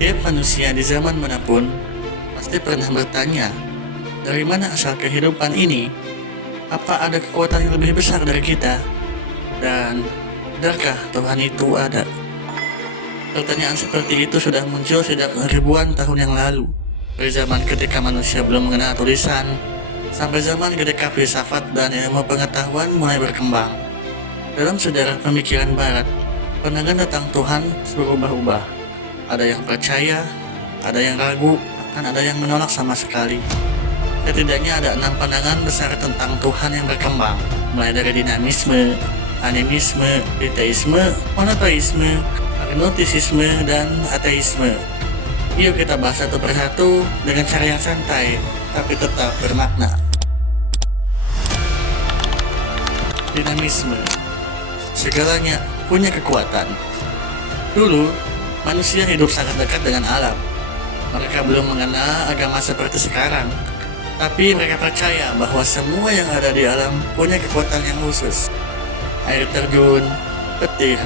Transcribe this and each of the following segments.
Tiap manusia di zaman manapun pasti pernah bertanya, dari mana asal kehidupan ini? Apa ada kekuatan yang lebih besar dari kita? Dan benarkah Tuhan itu ada? Pertanyaan seperti itu sudah muncul sejak ribuan tahun yang lalu. Dari zaman ketika manusia belum mengenal tulisan, sampai zaman ketika filsafat dan ilmu pengetahuan mulai berkembang. Dalam sejarah pemikiran Barat, pandangan tentang Tuhan berubah-ubah. Ada yang percaya, ada yang ragu, bahkan ada yang menolak sama sekali. Setidaknya ada 6 pandangan besar tentang Tuhan yang berkembang, mulai dari dinamisme, animisme, deteisme, monoteisme, agnostisisme, dan ateisme. Yuk kita bahas satu persatu dengan cara yang santai, tapi tetap bermakna. Dinamisme. Segalanya punya kekuatan. Dulu, manusia hidup sangat dekat dengan alam. Mereka belum mengenal agama seperti sekarang, tapi mereka percaya bahwa semua yang ada di alam punya kekuatan yang khusus. Air terjun, petir,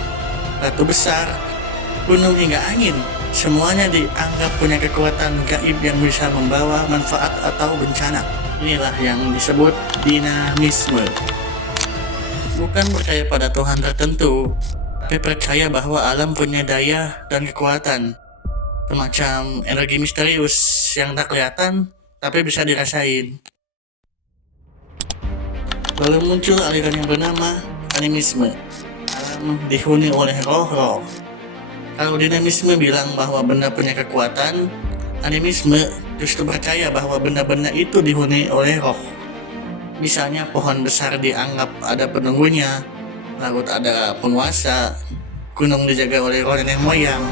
batu besar, gunung hingga angin, semuanya dianggap punya kekuatan gaib yang bisa membawa manfaat atau bencana. Inilah yang disebut dinamisme. Bukan percaya pada Tuhan tertentu, tapi percaya bahwa alam punya daya dan kekuatan, semacam energi misterius yang tak kelihatan tapi bisa dirasain. Lalu muncul aliran yang bernama animisme. Alam dihuni oleh roh-roh. Kalau dinamisme bilang bahwa benda punya kekuatan, animisme justru percaya bahwa benda-benda itu dihuni oleh roh. Misalnya pohon besar dianggap ada penunggunya, laut ada penguasa, gunung dijaga oleh roh nenek moyang.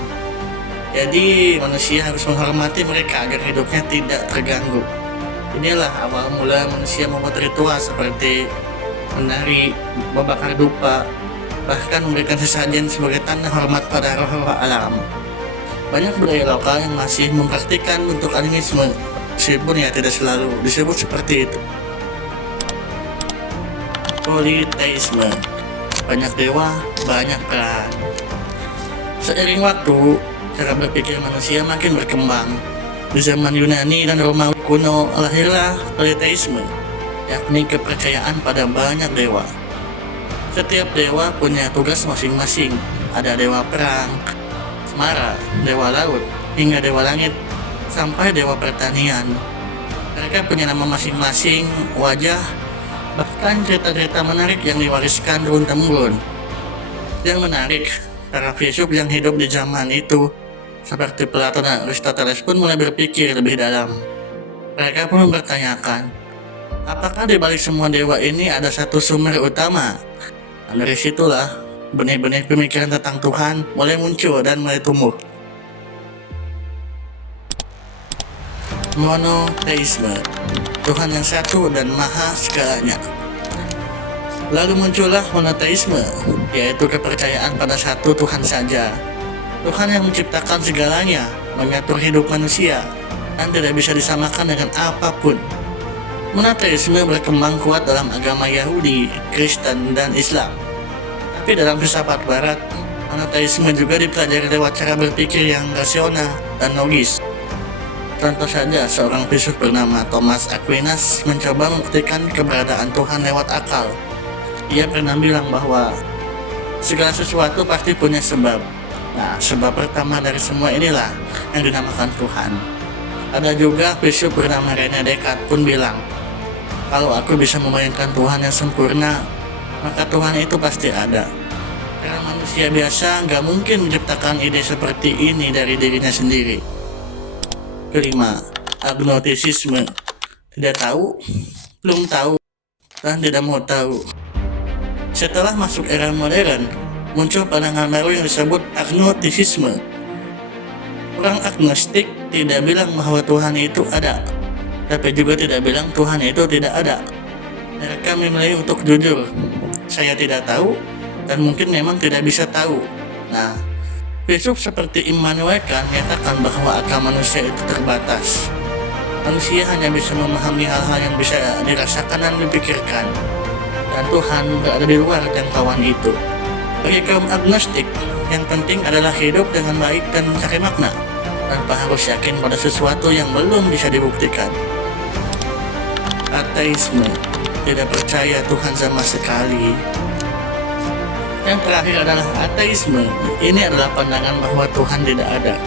Jadi manusia harus menghormati mereka agar hidupnya tidak terganggu. Inilah awal mula manusia membuat ritual seperti menari, membakar dupa, bahkan memberikan sesajen sebagai tanda hormat pada roh-roh alam. Banyak budaya lokal yang masih mempraktikkan bentuk animisme, meskipun ya tidak selalu disebut seperti itu. Politeisme. Banyak dewa, banyak peran. Seiring waktu, cara berpikir manusia makin berkembang. Di zaman Yunani dan Romawi kuno lahirlah politeisme, yakni kepercayaan pada banyak dewa. Setiap dewa punya tugas masing-masing. Ada dewa perang, semara, dewa laut, hingga dewa langit, sampai dewa pertanian. Mereka punya nama masing-masing, wajah, bahkan cerita-cerita menarik yang diwariskan turun-temurun. Yang menarik, para filsuf yang hidup di zaman itu, seperti Plato dan Aristoteles pun mulai berpikir lebih dalam. Mereka pun mempertanyakan, apakah di balik semua dewa ini ada satu sumber utama? Dan dari situlah, benih-benih pemikiran tentang Tuhan mulai muncul dan mulai tumbuh. Monoteisme. Tuhan yang satu dan maha segalanya. Lalu muncullah monoteisme, yaitu kepercayaan pada satu Tuhan saja. Tuhan yang menciptakan segalanya, mengatur hidup manusia, dan tidak bisa disamakan dengan apapun. Monoteisme berkembang kuat dalam agama Yahudi, Kristen, dan Islam. Tapi dalam filsafat Barat, monoteisme juga dipelajari lewat cara berpikir yang rasional dan logis. Contoh saja, seorang filsuf bernama Thomas Aquinas mencoba membuktikan keberadaan Tuhan lewat akal. Ia pernah bilang bahwa segala sesuatu pasti punya sebab. Nah, sebab pertama dari semua inilah yang dinamakan Tuhan. Ada juga filsuf bernama René Descartes pun bilang, kalau aku bisa membayangkan Tuhan yang sempurna, maka Tuhan itu pasti ada. Karena manusia biasa nggak mungkin menciptakan ide seperti ini dari dirinya sendiri. Kelima, agnostisisme. Tidak tahu, belum tahu, dan tidak mau tahu. Setelah masuk era modern, muncul pandangan baru yang disebut agnostisisme. Orang agnostik tidak bilang bahwa Tuhan itu ada, tapi juga tidak bilang Tuhan itu tidak ada. Mereka memilih untuk jujur. Saya tidak tahu, dan mungkin memang tidak bisa tahu. Nah, filsuf seperti Immanuel Kant menyatakan bahwa akal manusia itu terbatas. Manusia hanya bisa memahami hal-hal yang bisa dirasakan dan dipikirkan, dan Tuhan berada di luar jangkauan itu. Bagi kaum agnostik, yang penting adalah hidup dengan baik dan mencari makna. tanpa harus yakin pada sesuatu yang belum bisa dibuktikan. Ateisme, tidak percaya Tuhan sama sekali. Yang terakhir adalah ateisme. Ini adalah pandangan bahwa Tuhan tidak ada.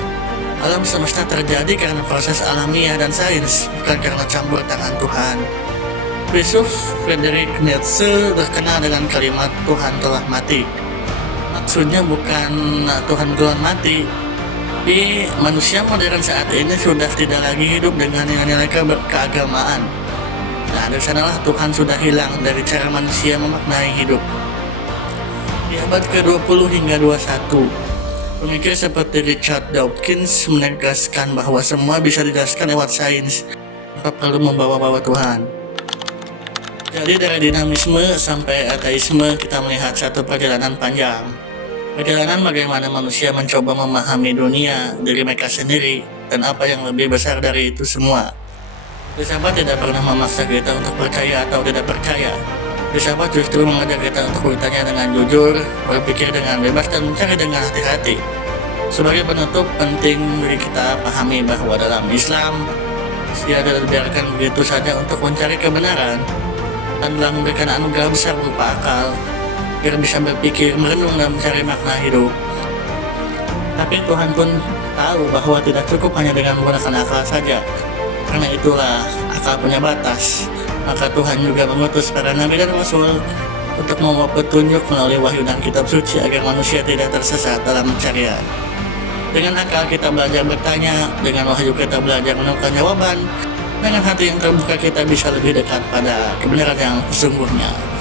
Alam semesta terjadi karena proses alamiah dan sains, bukan karena campur tangan Tuhan. Filsuf Friedrich Nietzsche terkenal dengan kalimat Tuhan telah mati. Maksudnya bukan Tuhan telah mati, tapi manusia modern saat ini sudah tidak lagi hidup dengan nilai-nilai keagamaan. Nah, dari sanalah Tuhan sudah hilang dari cara manusia memaknai hidup. Di abad ke-20 hingga 21, pemikir seperti Richard Dawkins menegaskan bahwa semua bisa dijelaskan lewat sains, tanpa perlu membawa-bawa Tuhan. Jadi dari dinamisme sampai ateisme kita melihat satu perjalanan panjang. Perjalanan bagaimana manusia mencoba memahami dunia, diri mereka sendiri, dan apa yang lebih besar dari itu semua. Filsafat tidak pernah memaksa kita untuk percaya atau tidak percaya. Filsafat justru mengajak kita untuk bertanya dengan jujur, berpikir dengan bebas, dan mencari dengan hati-hati. Sebagai penutup, penting bagi kita pahami bahwa dalam Islam, manusia dibiarkan begitu saja untuk mencari kebenaran, dan telah memberikan anugerah besar berupa akal, agar bisa berpikir, merenung, dan mencari makna hidup. Tapi Tuhan pun tahu bahwa tidak cukup hanya dengan menggunakan akal saja. Karena itulah akal punya batas. Maka Tuhan juga mengutus para nabi dan rasul untuk membawa petunjuk melalui wahyu dan kitab suci agar manusia tidak tersesat dalam pencarian. Dengan akal kita belajar bertanya, dengan wahyu kita belajar menemukan jawaban, dengan hati yang terbuka kita bisa lebih dekat pada kebenaran yang sesungguhnya.